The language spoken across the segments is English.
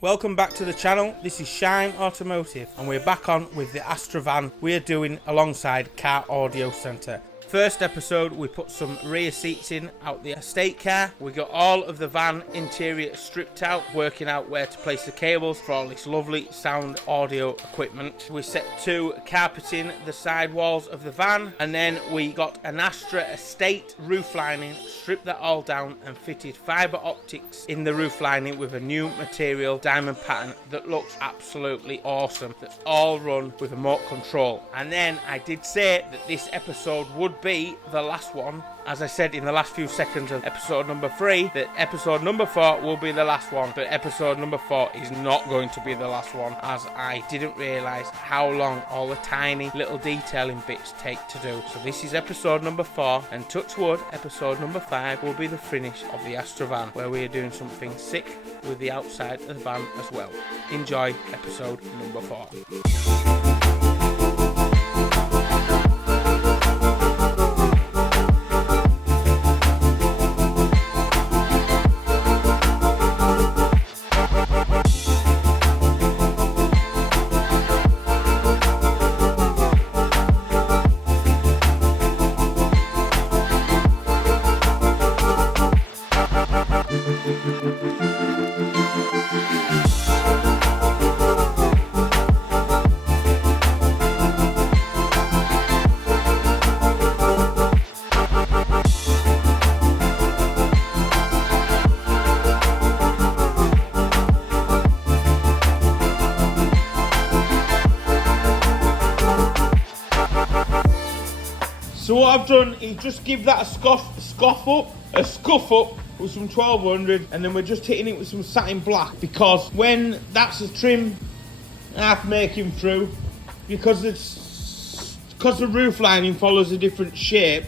Welcome back to the channel. This is Shine Automotive and we're back on with the Astra van we're doing alongside Car Audio Centre. First episode we put some rear seats in out the estate car. We got all of the van interior stripped out, working out where to place the cables for all this lovely sound audio equipment. We set to carpeting the side walls of the van, and then we got an Astra estate roof lining, stripped that all down and fitted fibre optics in the roof lining with a new material diamond pattern that looks absolutely awesome. That's all run with remote control. And then I did say that this episode would be the last one, as I said in the last few seconds of episode number 3, that episode number 4 will be the last one, but episode number 4 is not going to be the last one, as I didn't realise how long all the tiny little detailing bits take to do. So this is episode number 4, and touch wood, episode number 5 will be the finish of the Astra van, where we are doing something sick with the outside of the van as well. Enjoy episode number 4. So what I've done is just give that a scuff up with some 1200, and then we're just hitting it with some satin black, because when that's a trim half making through, because the roof lining follows a different shape,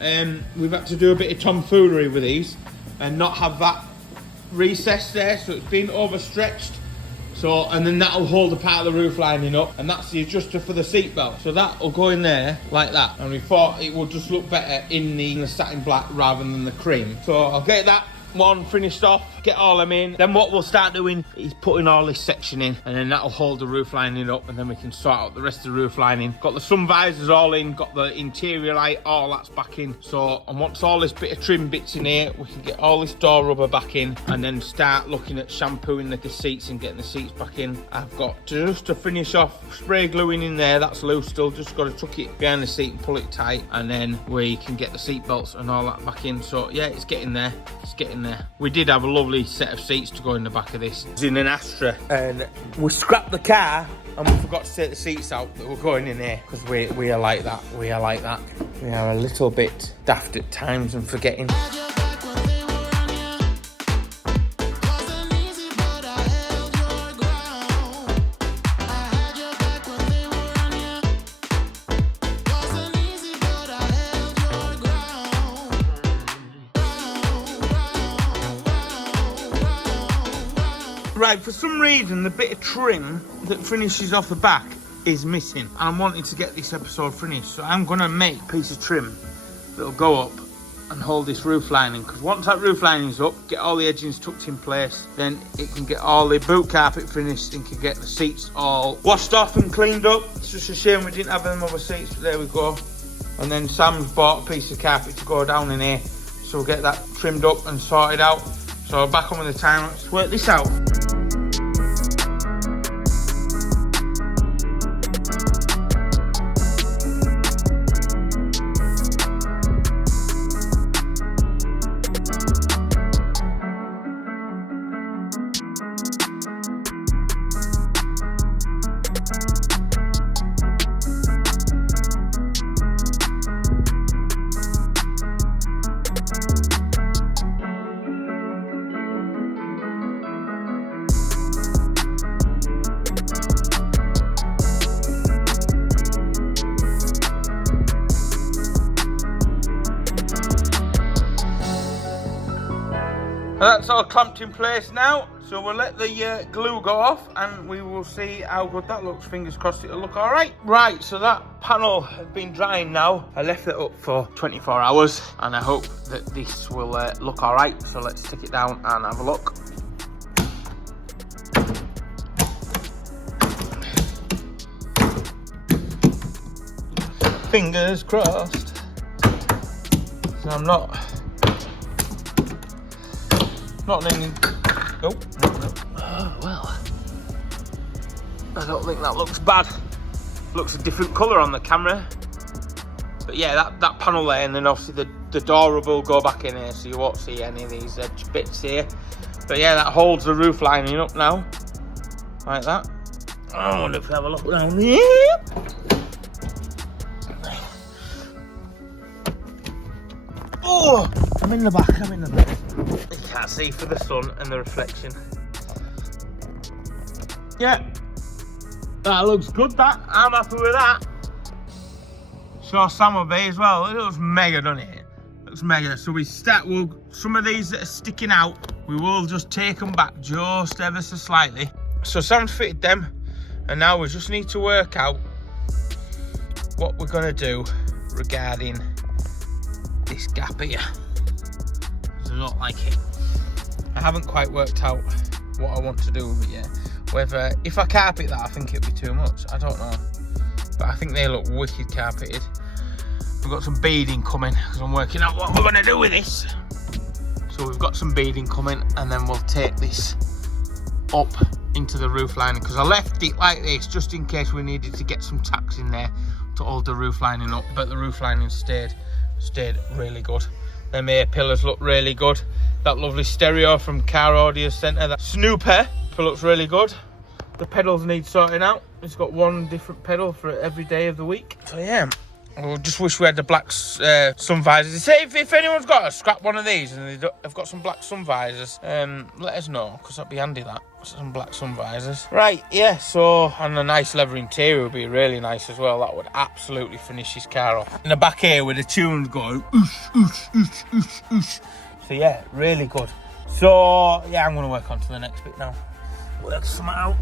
we've had to do a bit of tomfoolery with these and not have that recess there, so it's been overstretched. So, and then that'll hold the part of the roof lining up, and that's the adjuster for the seat belt. So that will go in there like that, and we thought it would just look better in the satin black rather than the cream. So I'll get that one finished off, get all them in. Then what we'll start doing is putting all this section in, and then that'll hold the roof lining up, and then we can sort out the rest of the roof lining. Got the sun visors all in, got the interior light, all that's back in. So, and once all this bit of trim bits in here, we can get all this door rubber back in, and then start looking at shampooing the seats and getting the seats back in. I've got just to finish off spray gluing in there, that's loose still, just got to tuck it behind the seat and pull it tight, and then we can get the seat belts and all that back in. So yeah, it's getting there, it's getting there. We did have a lovely set of seats to go in the back of this. It's in an Astra, and we scrapped the car and we forgot to take the seats out that were going in here, because we are like that. We are like that. We are a little bit daft at times and forgetting. Right, for some reason the bit of trim that finishes off the back is missing, and I'm wanting to get this episode finished, so I'm going to make a piece of trim that'll go up and hold this roof lining, because once that roof lining's up, get all the edgings tucked in place, then it can get all the boot carpet finished and can get the seats all washed off and cleaned up. It's just a shame we didn't have them other seats, but there we go. And then Sam's bought a piece of carpet to go down in here, so we'll get that trimmed up and sorted out. So back on with the time, let's work this out. That's all clamped in place now, so we'll let the glue go off and we will see how good that looks. Fingers crossed it'll look all right. Right, so that panel has been drying now. I left it up for 24 hours and I hope that this will look all right. So let's stick it down and have a look. Fingers crossed. So I'm not thinking. Oh, no. Oh, well. I don't think that looks bad. Looks a different colour on the camera. But yeah, that panel there, and then obviously the door will go back in here, so you won't see any of these edge bits here. But yeah, that holds the roof lining up now. Like that. I wonder if we have a look down here. Oh, I'm in the back. You can't see for the sun and the reflection. Yeah, that looks good, that. I'm happy with that. So Sam will be as well. It looks mega, doesn't it? It looks mega. So some of these that are sticking out, we will just take them back just ever so slightly. So Sam's fitted them, and now we just need to work out what we're gonna do regarding this gap here. I don't like it. I haven't quite worked out what I want to do with it yet. Whether, if I carpet that, I think it'd be too much. I don't know. But I think they look wicked carpeted. We've got some beading coming, because I'm working out what we're going to do with this. So we've got some beading coming, and then we'll take this up into the roof lining, because I left it like this just in case we needed to get some tacks in there to hold the roof lining up. But the roof lining stayed really good. Them air pillars look really good. That lovely stereo from Car Audio Centre, that snooper looks really good. The pedals need sorting out. It's got one different pedal for every day of the week. So yeah, I just wish we had the black sun visors. Say if anyone's got a scrap one of these and they've got some black sun visors, let us know, because that'd be handy, that. Some black sun visors. Right, yeah, so, and a nice leather interior would be really nice as well. That would absolutely finish this car off. In the back here with the tunes going, oosh, oosh, oosh, oosh, oosh. So yeah, really good. So yeah, I'm going to work on to the next bit now. Work something out.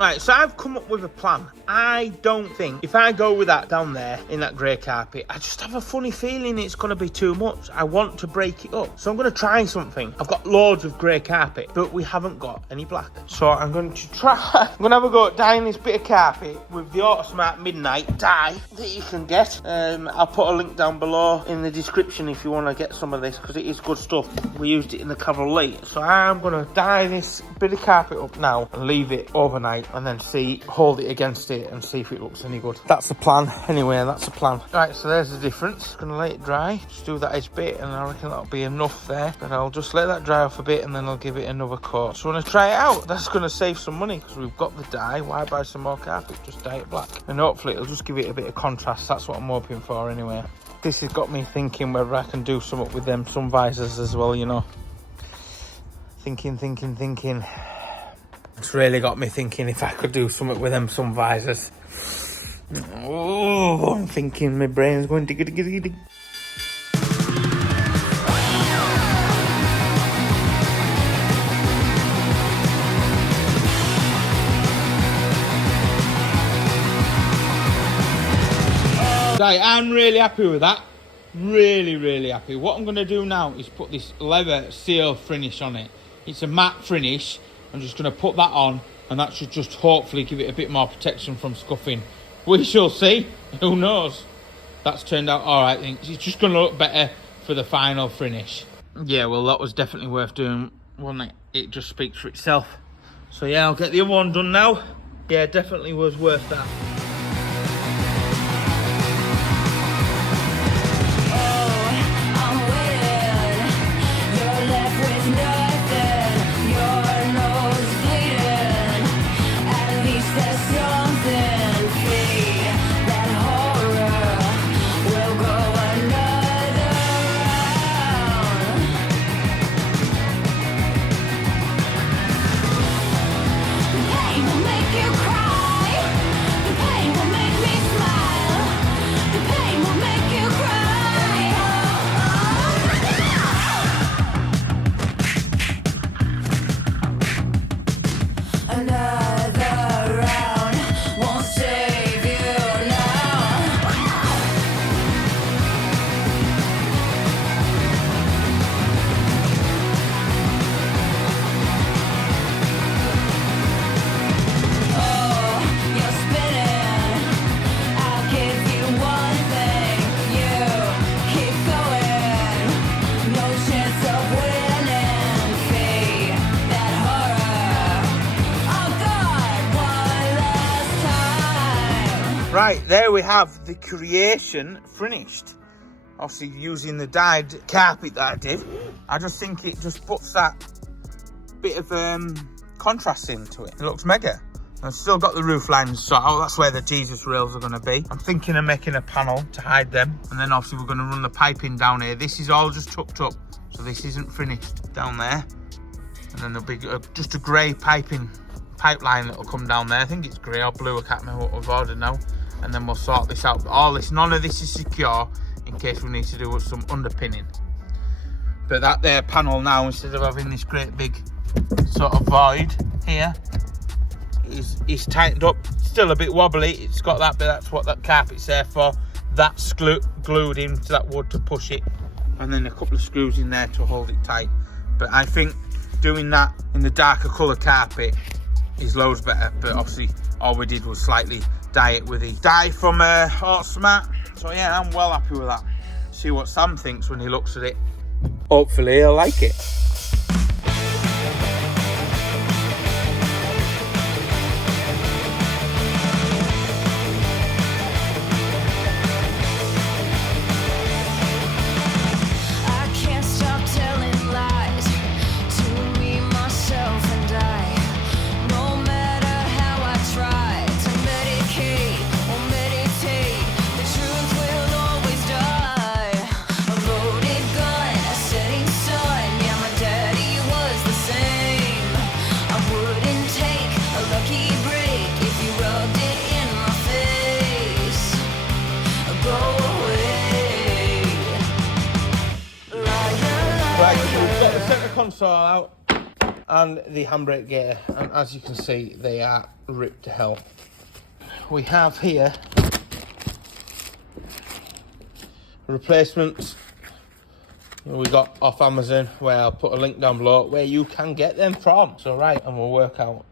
Right, so I've come up with a plan. I don't think, if I go with that down there in that grey carpet, I just have a funny feeling it's going to be too much. I want to break it up. So I'm going to try something. I've got loads of grey carpet, but we haven't got any black. So I'm going to try, I'm going to have a go at dyeing this bit of carpet with the Autosmart Midnight dye that you can get. I'll put a link down below in the description if you want to get some of this, because it is good stuff. We used it in the Cavalry. So I'm going to dye this bit of carpet up now and leave it overnight, and then hold it against it and see if it looks any good. That's the plan. Anyway, that's the plan. Right, so there's the difference. Gonna let it dry, just do that edge bit, and I reckon that'll be enough there. But I'll just let that dry off a bit, and then I'll give it another coat. So when I try it out, that's gonna save some money, because we've got the dye. Why buy some more carpet? Just dye it black, and hopefully it'll just give it a bit of contrast. That's what I'm hoping for anyway. This has got me thinking whether I can do something with them sun visors as well, you know. Thinking. It's really got me thinking if I could do something with them sun visors. Oh, I'm thinking, my brain's going diggy. Right, I'm really happy with that. Really happy. What I'm going to do now is put this leather seal finish on it. It's a matte finish. I'm just going to put that on, and that should just hopefully give it a bit more protection from scuffing. We shall see. Who knows? That's turned out all right. It's just going to look better for the final finish. Yeah, well, that was definitely worth doing, wasn't it? It just speaks for itself. So yeah, I'll get the other one done now. Yeah, definitely was worth that. Make you cry. Right, there we have the creation finished. Obviously using the dyed carpet that I did. I just think it just puts that bit of contrast into it. It looks mega. I've still got the roof lines, so that's where the Jesus rails are going to be. I'm thinking of making a panel to hide them, and then obviously we're going to run the piping down here. This is all just tucked up, so this isn't finished down there. And then there'll be just a grey pipeline that will come down there. I think it's grey or blue, I can't remember what we've ordered now. And then we'll sort this out. All this, none of this is secure in case we need to do some underpinning. But that there panel now, instead of having this great big sort of void here, is tightened up. Still a bit wobbly, it's got that, but that's what that carpet's there for. That's glued into that wood to push it, and then a couple of screws in there to hold it tight. But I think doing that in the darker colour carpet is loads better. But obviously all we did was slightly dye it with the dye from Smart. So yeah, I'm well happy with that. See what Sam thinks when he looks at it. Hopefully he'll like it. Console out and the handbrake gear, and as you can see they are ripped to hell. We have here replacements we got off Amazon, where I'll put a link down below where you can get them from. So right, and we'll work out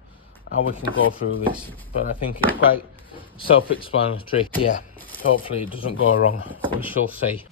how we can go through this, but I think it's quite self-explanatory. Yeah, hopefully it doesn't go wrong, we shall see.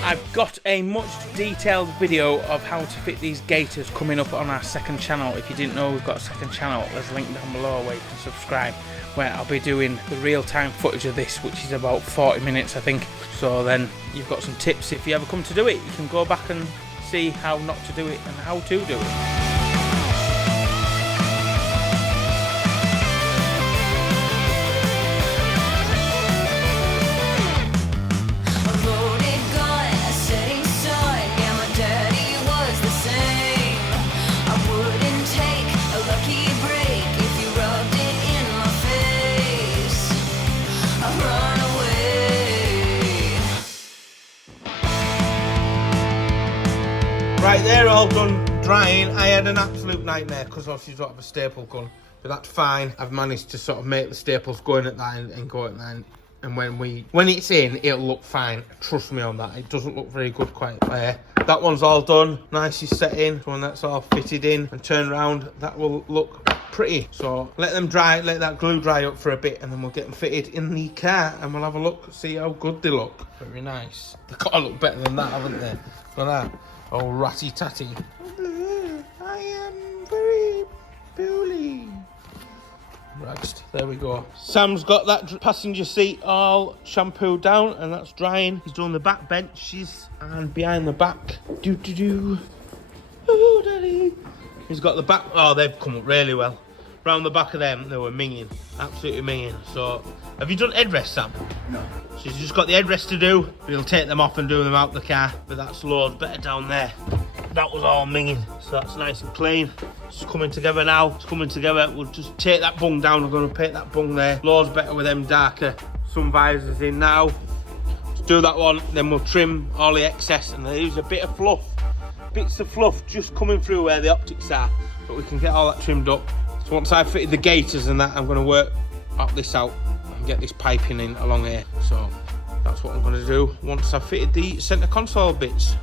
I've got a much detailed video of how to fit these gaiters coming up on our second channel. If you didn't know we've got a second channel, there's a link down below where you can subscribe, where I'll be doing the real-time footage of this, which is about 40 minutes I think. So then you've got some tips if you ever come to do it. You can go back and see how not to do it and how to do it. Right, they're all done drying. I had an absolute nightmare because obviously you don't have a staple gun, but that's fine. I've managed to sort of make the staples go in at that and go at that, and when it's in, it'll look fine. Trust me on that. It doesn't look very good quite there. That one's all done, nicely set in. So when that's all fitted in and turned around, that will look pretty. So let them dry, let that glue dry up for a bit, and then we'll get them fitted in the car and we'll have a look, see how good they look. Very nice. They've got to look better than that, haven't they? Look at that. Oh, ratty tatty. I am very bully. Right, there we go. Sam's got that passenger seat all shampooed down, and that's drying. He's done the back benches and behind the back. Oh, daddy. He's got the back. Oh, they've come up really well. Round the back of them, they were minging. Absolutely minging. So, have you done headrest, Sam? No. So he's just got the headrest to do. We'll take them off and do them out the car. But that's loads better down there. That was all minging. So that's nice and clean. It's coming together now. It's coming together. We'll just take that bung down. We're going to paint that bung there. Loads better with them darker sun visors in now. Let's do that one. Then we'll trim all the excess. And there's a bit of fluff. Bits of fluff just coming through where the optics are. But we can get all that trimmed up. So once I've fitted the gaiters and that, I'm going to work this out and get this piping in along here. So that's what I'm going to do once I've fitted the centre console bits.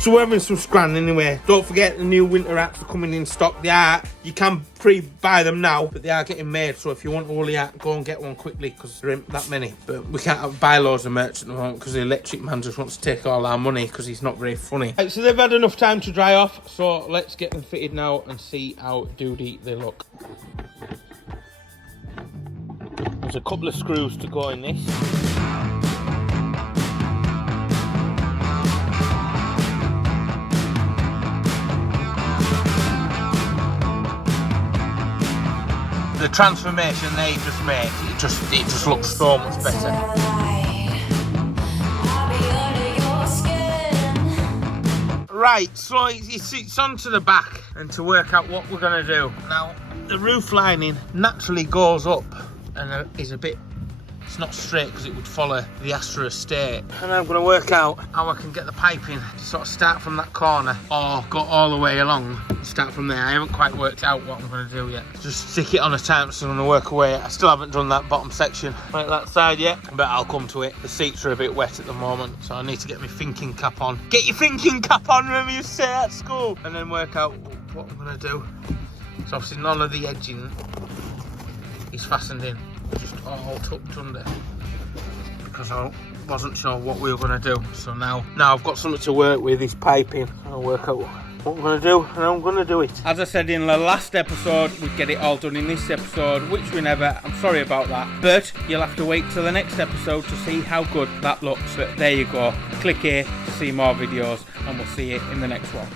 So we're having some scran anyway. Don't forget the new winter hats are coming in stock. They are, you can pre-buy them now, but they are getting made. So if you want a woolly hat, go and get one quickly because there ain't that many. But we can't buy loads of merch at the moment because the electric man just wants to take all our money because he's not very funny. Right, so they've had enough time to dry off. So let's get them fitted now and see how doody they look. There's a couple of screws to go in this. The transformation they just made, it just looks so much better. Right, so it's onto the back and to work out what we're going to do. Now, the roof lining naturally goes up and is a bit, it's not straight because it would follow the Astra estate. And I'm going to work out how I can get the piping to sort of start from that corner or go all the way along and start from there. I haven't quite worked out what I'm going to do yet. Just stick it on a time, so I'm going to work away. I still haven't done that bottom section like that side yet, but I'll come to it. The seats are a bit wet at the moment, so I need to get my thinking cap on. Get your thinking cap on, remember you say at school, and then work out what I'm going to do. So obviously none of the edging is fastened in, just all tucked under because I wasn't sure what we were going to do. So now I've got something to work with, this piping. I'll work out what I'm going to do, and I'm going to do it. As I said in the last episode, we'd get it all done in this episode, which we never. I'm sorry about that, but you'll have to wait till the next episode to see how good that looks. But there you go, click here to see more videos, and we'll see you in the next one.